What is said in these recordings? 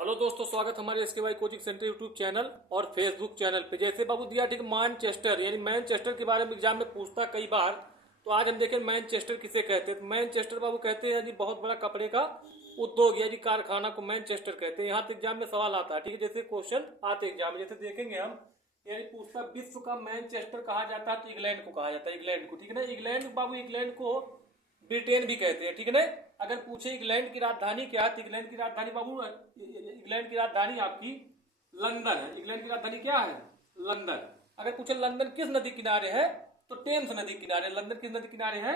Hello दोस्तों, स्वागत हमारे SK Y coaching centre YouTube channel और फेसबुक चैनल पे। जैसे बाबू दिया ठीक मैनचेस्टर यानी मैनचेस्टर के बारे में एग्जाम में पूछता कई बार। तो आज हम देखें मैनचेस्टर किसे कहते हैं। तो मैनचेस्टर बाबू कहते हैं जी बहुत बड़ा कपड़े का उद्योग यानी कारखाना को मैनचेस्टर कहते हैं। यहाँ तक एग्जाम में सवाल आता है, ठीक है। जैसे क्वेश्चन आते एग्जाम में, जैसे देखेंगे हम, यानी पूछता विश्व का मैनचेस्टर कहा जाता है तो इंग्लैंड को कहा जाता है, इंग्लैंड को, ठीक है ना। इंग्लैंड बाबू, इंग्लैंड को ब्रिटेन भी कहते हैं, ठीक है ना। अगर पूछे इंग्लैंड की राजधानी क्या है तो इंग्लैंड की राजधानी बाबू, इंग्लैंड की राजधानी आपकी लंदन है। इंग्लैंड की राजधानी क्या है? लंदन। अगर पूछे लंदन किस नदी किनारे है तो टेम्स नदी किनारे। लंदन किस नदी किनारे है?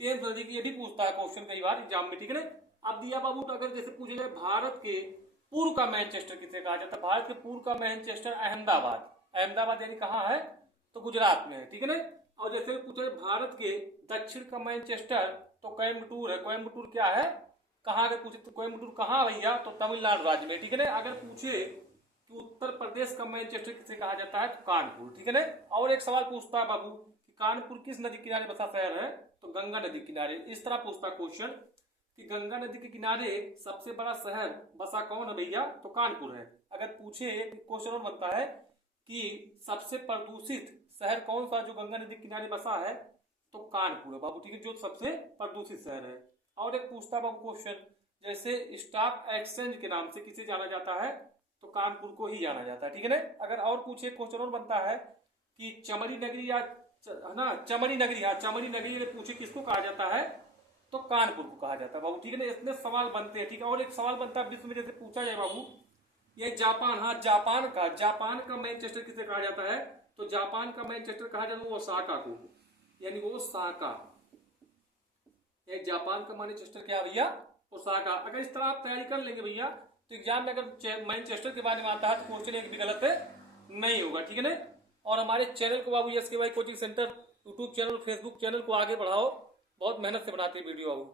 टेम्स नदी की। ये भी पूछता है क्वेश्चन कई बार एग्जाम में, ठीक है ना। अब दिया बाबू, तो अगर जैसे पूछे जाए भारत के पूर्व का मैनचेस्टर किसे कहा जाता है? भारत के पूर्व का मैनचेस्टर अहमदाबाद। अहमदाबाद यानी कहाँ है? तो गुजरात में है, ठीक है ना। और जैसे पूछे भारत के दक्षिण का मैनचेस्टर तो कोयम्बटूर है। कोयम्बटूर क्या है? कहाँ के पूछे तो कोयम्बटूर कहाँ भैया? तो तमिलनाडु राज्य में, ठीक है ना। अगर पूछे कि उत्तर प्रदेश का मैनचेस्टर किसे कहा जाता है तो कानपुर, ठीक है ना। और एक सवाल पूछता है बाबू कि कानपुर किस नदी किनारे बसा शहर है? तो गंगा नदी किनारे। इस तरह पूछता क्वेश्चन कि गंगा नदी के किनारे सबसे बड़ा शहर बसा कौन है भैया? तो कानपुर है। अगर पूछे क्वेश्चन और बनता है कि सबसे प्रदूषित शहर कौन सा जो गंगा नदी के किनारे बसा है? तो कानपुर है बाबू, ठीक है, जो सबसे प्रदूषित शहर है। और एक पूछता बाबू क्वेश्चन, जैसे स्टॉक एक्सचेंज के नाम से किसे जाना जाता है? तो कानपुर को ही जाना जाता है, ठीक है ना। अगर और पूछे क्वेश्चन और बनता है कि चमड़ी नगरी या है ना, चमड़ी नगरी, हाँ चमड़ी नगरी पूछे किसको कहा जाता है? तो कानपुर को कहा जाता है बाबू, ठीक है ना। इतने सवाल बनते हैं, ठीक है। और एक सवाल बनता है विश्व में, जैसे पूछा जाए बाबू, ये जापान, हाँ जापान का मैनचेस्टर किसे कहा जाता है? तो जापान का मैनचेस्टर कहा जाता है वो ओसाका को, यानी वो ओसाका। ये जापान का मैनचेस्टर क्या भैया? ओसाका। अगर इस तरह आप तैयारी कर लेंगे भैया तो एग्जाम में अगर मैनचेस्टर के बारे में आता है तो क्वेश्चन एक भी गलत नहीं होगा, ठीक है ना। और हमारे चैनल को Babu S K Y coaching centre YouTube channel, Facebook channel को आगे बढ़ाओ। बहुत मेहनत से बनाते हैं वीडियो बाबू।